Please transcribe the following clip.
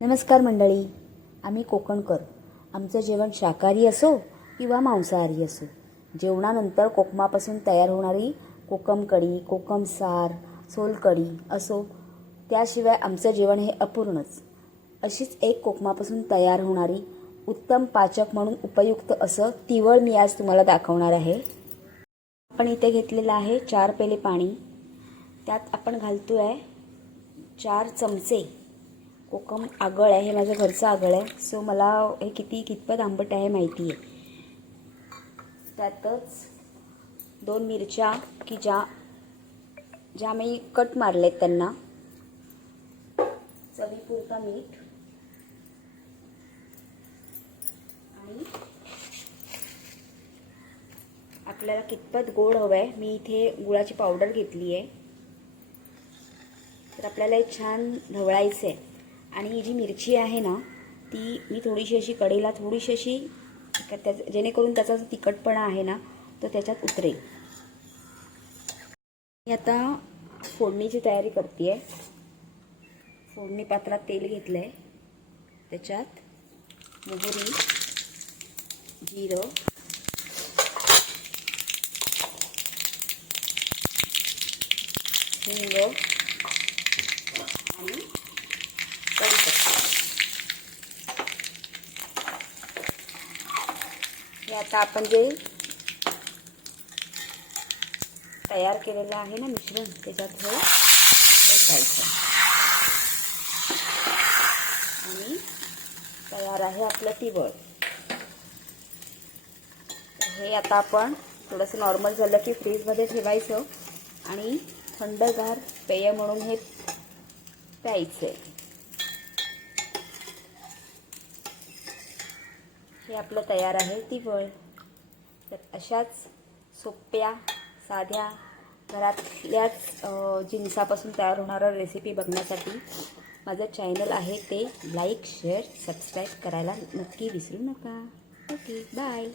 नमस्कार मंडळी, आम्ही कोकणकर. आमचं जेवण शाकाहारी असो किंवा मांसाहारी असो, जेवणानंतर कोकमापासून तयार होणारी कोकम कढी, कोकम सार, सोलकढी असो, त्याशिवाय आमचं जेवण हे अपूर्णच. अशीच एक कोकमापासून तयार होणारी उत्तम पाचक म्हणून उपयुक्त असं तिवळ मी आज तुम्हाला दाखवणार आहे. आपण इथे घेतलेलं आहे 4 पेले पाणी. त्यात आपण घालतो आहे 4 चमचे कोकम आगळ आहे. हे माझं घरचं आगळ आहे, सो मला हे कितपत आंबट आहे माहिती आहे. त्यातच 2 मिरच्या की ज्या मी कट मारलेत त्यांना, चवीपुरता मीठ आणि आपल्याला कितपत गोड हवं आहे, मी इथे गुळाची पावडर घेतली आहे. तर आपल्याला हे छान ढवळायचं आहे. आणि ही जी मिरची आहे ना, ती मी थोडीशी अशी कढईला थोडीशी अशी जेणेकरून त्याचा जो तिखटपणा आहे ना तो त्याच्यात उतरेल. मी आता फोडणीची तयारी करते आहे. फोडणी पात्रात तेल घेतलं आहे, त्याच्यात मोहरी, जिरं, हिंग आणि कढीपत्ता. हे आता आपण जे तयार केलेलं आहे ना मिश्रण, त्याच्यात हे ओतायचं आणि तयार आहे आपलं तिवळ. हे आता आपण थोडंसं नॉर्मल झालं की फ्रीजमध्ये ठेवायचं आणि थंडगार पेय म्हणून हे प्यायचं आहे. हे आपलं तयार आहे तिवळ. तर अशाच सोप्या साध्या घरातल्याच जिन्सापासून तयार होणाऱ्या रेसिपी बघण्यासाठी माझं चॅनल आहे ते लाईक, शेअर, सबस्क्राईब करायला नक्की विसरू नका. Okay, bye.